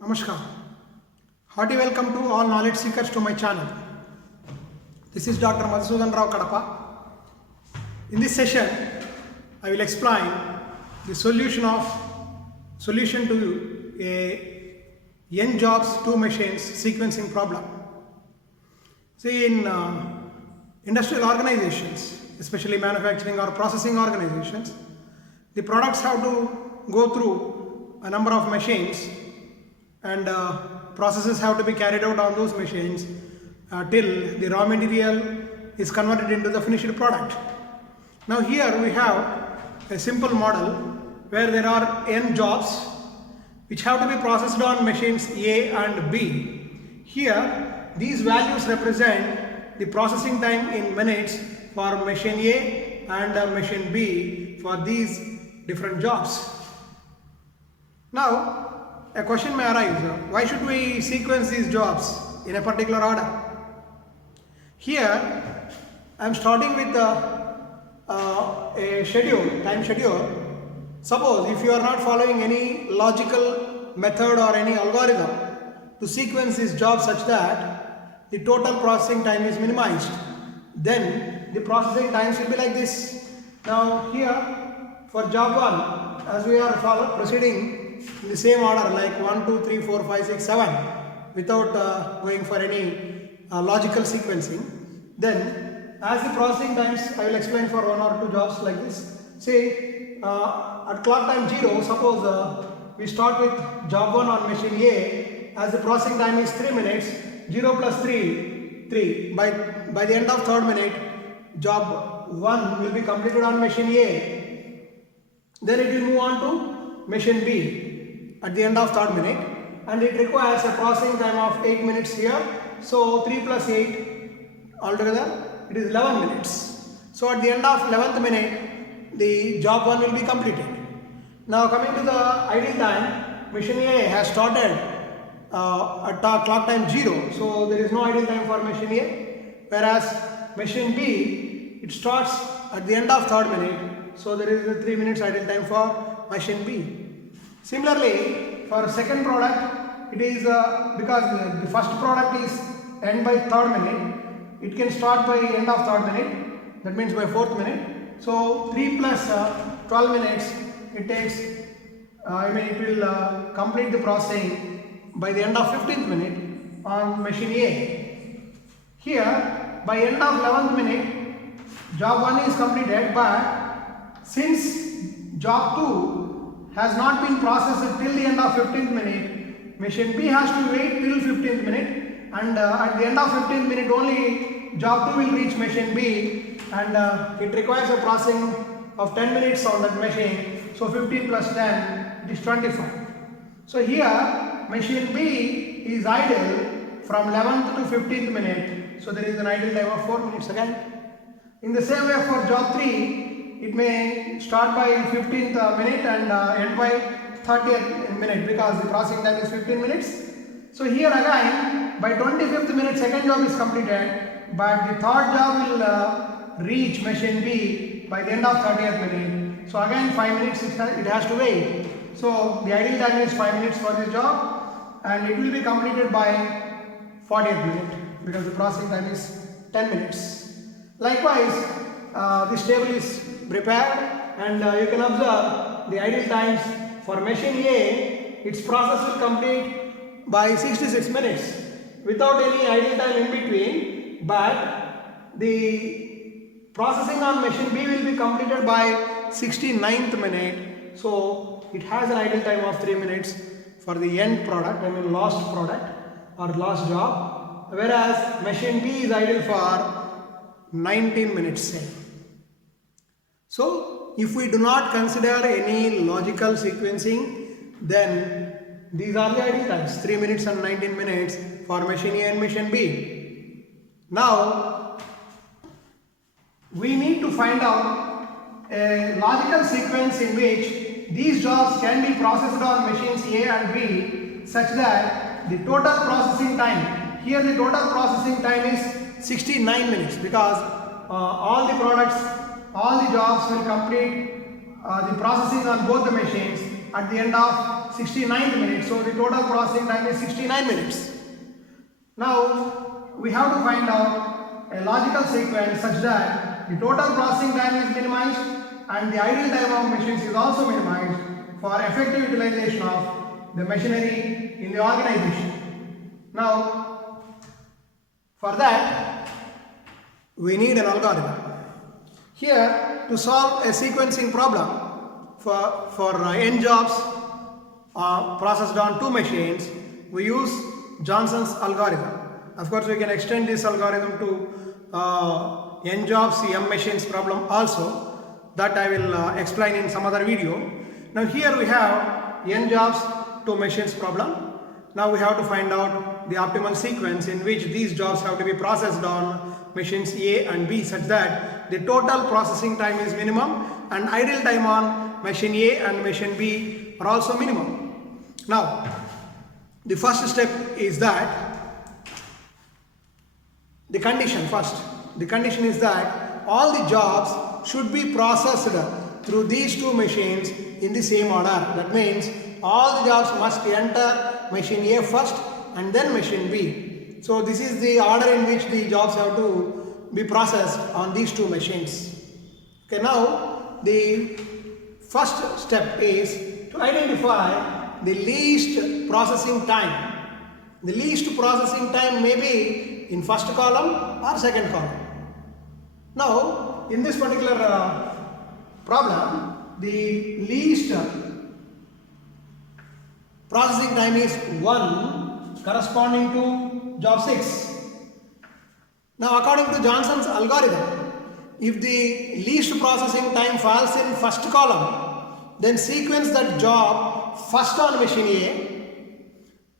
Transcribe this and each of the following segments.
Namaskar. Hearty welcome to all knowledge seekers to my channel. This is Dr. Madhusudan Rao Kadapa. In this session, I will explain the solution to a n jobs 2 machines sequencing problem. See, in industrial organizations, especially manufacturing or processing organizations, the products have to go through a number of machines and processes have to be carried out on those machines till the raw material is converted into the finished product. Now here we have a simple model where there are n jobs which have to be processed on machines A and B. Here these values represent the processing time in minutes for machine A and machine B for these different jobs. Now a question may arise, why should we sequence these jobs in a particular order? Here I am starting with a schedule, time schedule. Suppose if you are not following any logical method or any algorithm to sequence these jobs such that the total processing time is minimized, then the processing times will be like this. Now here for job 1, as we are proceeding in the same order like 1, 2, 3, 4, 5, 6, 7 without going for any logical sequencing, then as the processing times I will explain for 1 or 2 jobs like this. Say at clock time 0, suppose we start with job 1 on machine A, as the processing time is 3 minutes, 0 plus 3, 3. By the end of 3rd minute, job 1 will be completed on machine A. Then it will move on to machine B at the end of 3rd minute, and it requires a processing time of 8 minutes here. So 3 plus 8 altogether it is 11 minutes. So at the end of 11th minute the job 1 will be completed. Now coming to the idle time, machine A has started at clock time 0, so there is no idle time for machine A, whereas machine B, it starts at the end of 3rd minute, so there is a 3 minutes idle time for machine B. Similarly, for second product, it is because the first product is end by 3rd minute, it can start by end of 3rd minute, that means by 4th minute. So 3 plus 12 minutes it takes, it will complete the processing by the end of 15th minute on machine A. Here, by end of 11th minute, job 1 is completed, but since job 2 has not been processed till the end of 15th minute, machine B has to wait till 15th minute, and at the end of 15th minute only job 2 will reach machine B, and it requires a processing of 10 minutes on that machine. So 15 plus 10, it is 25. So here machine B is idle from 11th to 15th minute, so there is an idle time of 4 minutes again. In the same way for job 3, it may start by 15th minute and end by 30th minute because the processing time is 15 minutes. So here again by 25th minute second job is completed, but the third job will reach machine B by the end of 30th minute. So again 5 minutes it has to wait. So the idle time is 5 minutes for this job, and it will be completed by 40th minute because the processing time is 10 minutes. Likewise, this table is prepared, and you can observe the idle times for machine A, its process will complete by 66 minutes without any idle time in between, but the processing on machine B will be completed by 69th minute, so it has an idle time of 3 minutes for the end product, last product or last job, whereas machine B is idle for 19 minutes say. So if we do not consider any logical sequencing, then these are the idle times, 3 minutes and 19 minutes for machine A and machine B. Now we need to find out a logical sequence in which these jobs can be processed on machines A and B such that the total processing time, here the total processing time is 69 minutes because all the products, all the jobs will complete the processing on both the machines at the end of 69th minute. So the total processing time is 69 minutes. Now we have to find out a logical sequence such that the total processing time is minimized and the idle time of machines is also minimized for effective utilization of the machinery in the organization. Now for that we need an algorithm. Here, to solve a sequencing problem for n jobs processed on 2 machines, we use Johnson's algorithm. Of course, we can extend this algorithm to n jobs m machines problem also. That I will explain in some other video. Now here we have n jobs 2 machines problem. Now we have to find out the optimal sequence in which these jobs have to be processed on machines A and B such that the total processing time is minimum and idle time on machine A and machine B are also minimum. Now the first step is that the condition is that all the jobs should be processed through these 2 machines in the same order. That means all the jobs must enter machine A first and then machine B. So this is the order in which the jobs have to be processed on these 2 machines. Okay, now the first step is to identify the least processing time. The least processing time may be in first column or second column. Now in this particular problem, the least processing time is 1 corresponding to job 6. Now according to Johnson's algorithm, if the least processing time falls in first column, then sequence that job first on machine A.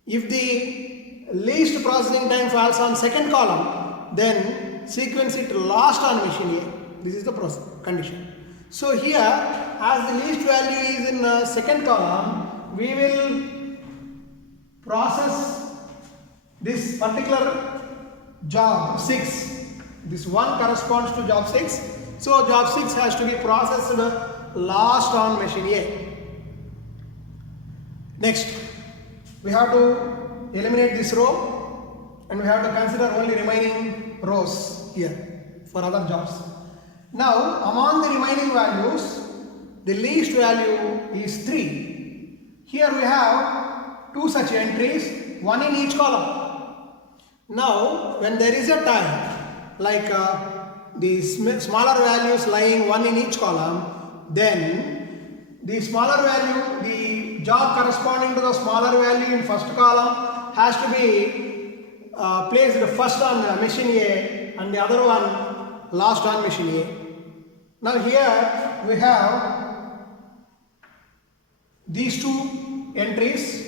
If the least processing time falls on second column, then sequence it last on machine A. This is the condition. So here, as the least value is in second column, we will process this particular job 6. This 1 corresponds to job 6. So job 6 has to be processed last on machine A. Next, we have to eliminate this row and we have to consider only remaining rows here for other jobs. Now, among the remaining values, the least value is 3. Here we have 2 such entries, 1 in each column. Now, when there is a tie, like the smaller values lying 1 in each column, then the smaller value, the job corresponding to the smaller value in first column has to be placed first on machine A and the other one last on machine A. Now here we have these 2 entries.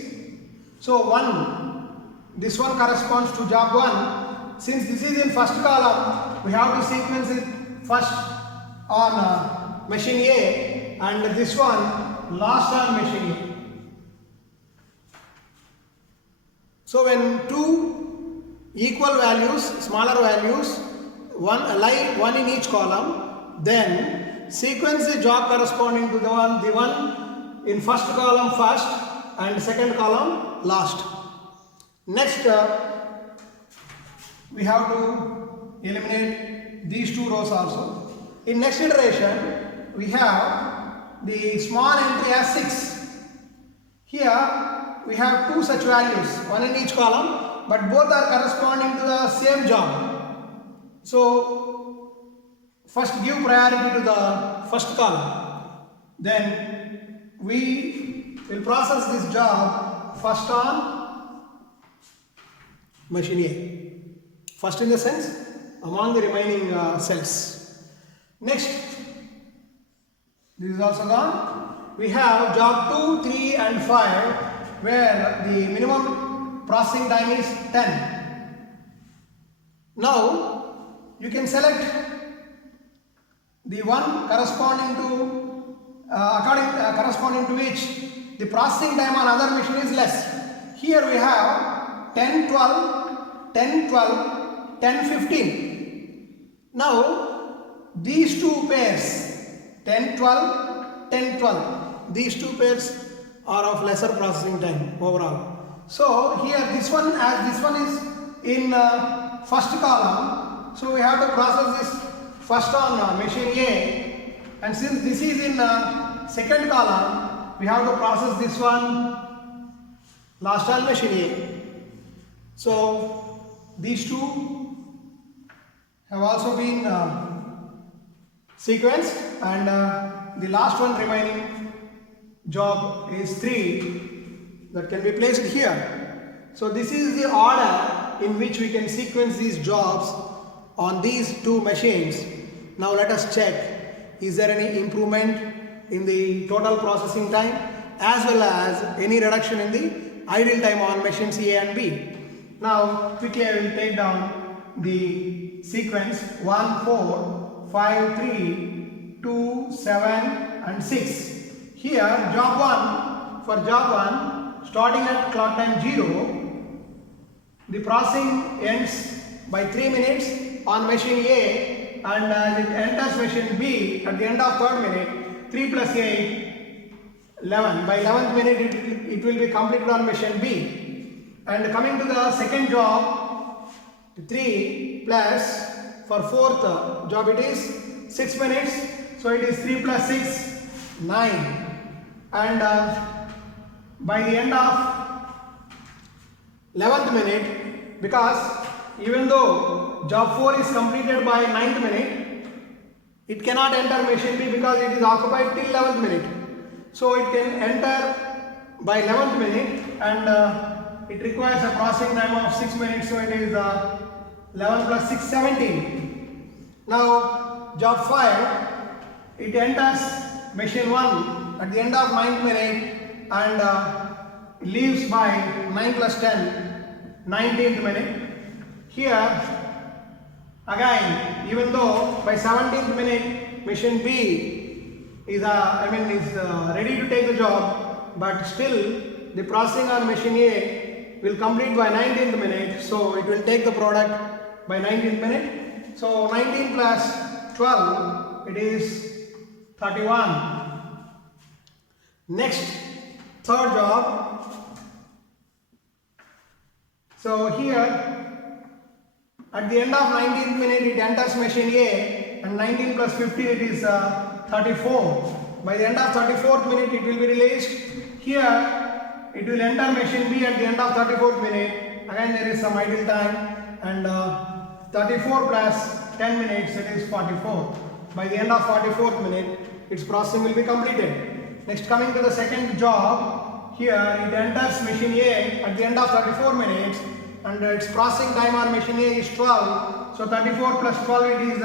So this one corresponds to job 1. Since this is in first column, we have to sequence it first on machine A and this one last on machine A. So when 2 equal values, smaller values, lie 1 in each column, then sequence the job corresponding to the one in first column first and second column last. Next, we have to eliminate these 2 rows also. In next iteration, we have the small entry as 6. Here we have 2 such values, 1 in each column, but both are corresponding to the same job. So first give priority to the first column. Then we will process this job first on machine A. First in the sense among the remaining cells. Next, this is also gone. We have job 2, 3 and 5 where the minimum processing time is 10. Now you can select the one corresponding to corresponding to which the processing time on other machine is less. Here we have 10, 12, 10, 12, 10, 15. Now these 2 pairs 10, 12, 10, 12, these 2 pairs or of lesser processing time overall. So here this one, as this one is in first column, so we have to process this first on machine A, and since this is in second column, we have to process this one last on machine A. So these two have also been sequenced, and the last one remaining job is 3 that can be placed here. So this is the order in which we can sequence these jobs on these two machines. Now let us check, is there any improvement in the total processing time as well as any reduction in the idle time on machines A and B. Now quickly I will take down the sequence 1, 4, 5, 3, 2, 7 and 6. Here job 1, for job 1, starting at clock time 0, the processing ends by 3 minutes on machine A, and as it enters machine B at the end of 3rd minute, 3 plus 8, 11. By 11th minute it will be completed on machine B. And coming to the second job, 3 plus, for 4th job it is 6 minutes, so it is 3 plus 6, 9. And by the end of 11th minute, because even though job 4 is completed by 9th minute, it cannot enter machine B because it is occupied till 11th minute. So it can enter by 11th minute, and it requires a processing time of 6 minutes, so it is 11 plus 6, 17. Now job 5, it enters machine 1 at the end of 9th minute and leaves by 9 plus 10, 19th minute. Here again, even though by 17th minute machine B is ready to take the job, but still the processing on machine A will complete by 19th minute, so it will take the product by 19th minute. So 19 plus 12, it is 31. Next, third job. So here at the end of 19th minute it enters machine A, and 19 plus 15 it is 34. By the end of 34th minute it will be released. Here it will enter machine B at the end of 34th minute. Again there is some idle time, and 34 plus 10 minutes, it is 44. By the end of 44th minute its processing will be completed. Next, coming to the second job, here it enters machine A at the end of 34 minutes, and its processing time on machine A is 12. So 34 plus 12 it is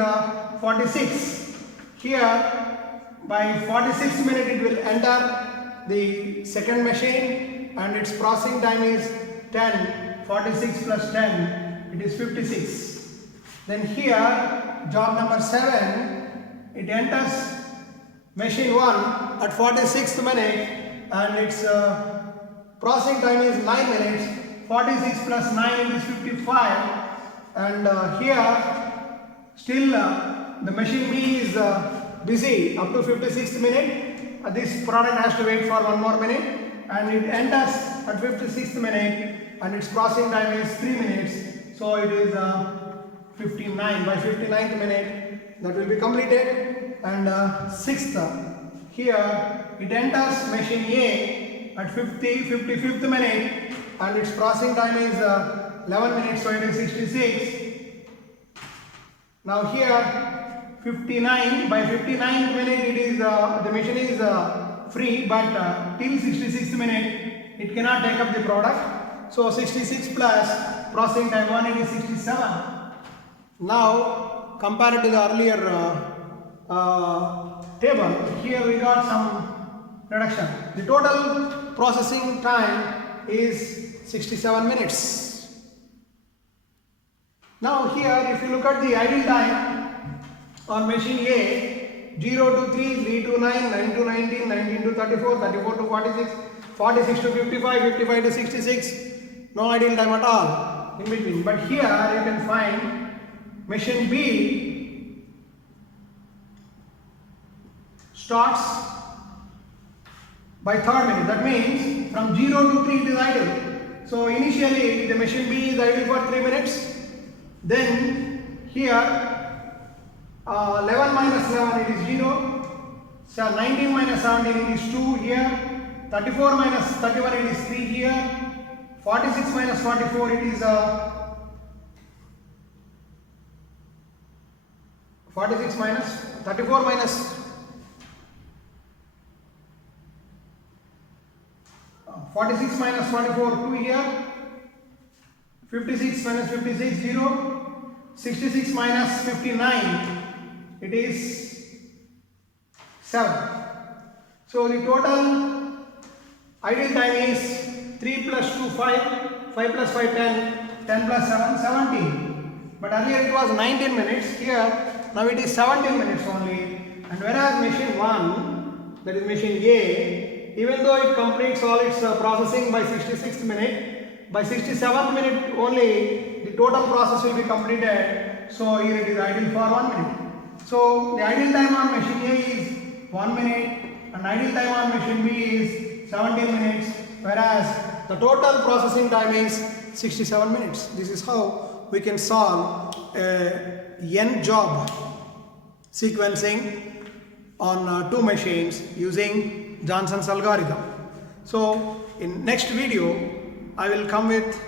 46. Here by 46th minute it will enter the second machine, and its processing time is 10. 46 plus 10, it is 56. Then here job number 7, it enters machine 1 at 46th minute, and its processing time is 9 minutes. 46 plus 9 is 55, and here still the machine B is busy up to 56th minute. This product has to wait for 1 more minute, and it enters at 56th minute, and its processing time is 3 minutes, so it is 59. By 59th minute that will be completed. And 6th, here it enters machine A at 55th minute, and its processing time is 11 minutes, so it is 66. Now here 59, by 59th minute it is the machine is free, but till 66th minute it cannot take up the product. So 66 plus processing time 1, it is 67. Now compared to the earlier table, here we got some reduction. The total processing time is 67 minutes. Now here if you look at the idle time on machine A, 0 to 3, 3 to 9, 9 to 19, 19 to 34, 34 to 46, 46 to 55, 55 to 66, no idle time at all in between. But here you can find machine B starts by third minute. That means from 0 to 3 it is idle. So initially the machine B is idle for 3 minutes. Then here 11 minus 11 it is 0. So 19 minus 17 it is 2 here. 34 minus 31 it is 3 here. 46 minus 44 it is 46 minus 34 minus 46 minus 44 2 here. 56 minus 56 0. 66 minus 59 it is 7. So the total idle time is 3 plus 2 5, 5 plus 5 10, 10 plus 7 17. But earlier it was 19 minutes. Here now it is 17 minutes only. And whereas machine 1, that is machine A, even though it completes all its processing by 66th minute, by 67th minute only the total process will be completed. So here it is idle for 1 minute. So the idle time on machine A is 1 minute and idle time on machine B is 17 minutes, whereas the total processing time is 67 minutes. This is how we can solve n job sequencing on 2 machines using Johnson's algorithm. So in next video I will come with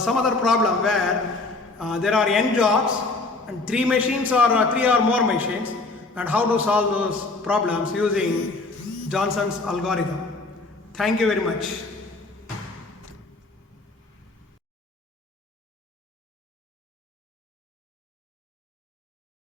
some other problem where there are n jobs and 3 machines or 3 or more machines, and how to solve those problems using Johnson's algorithm. Thank you very much.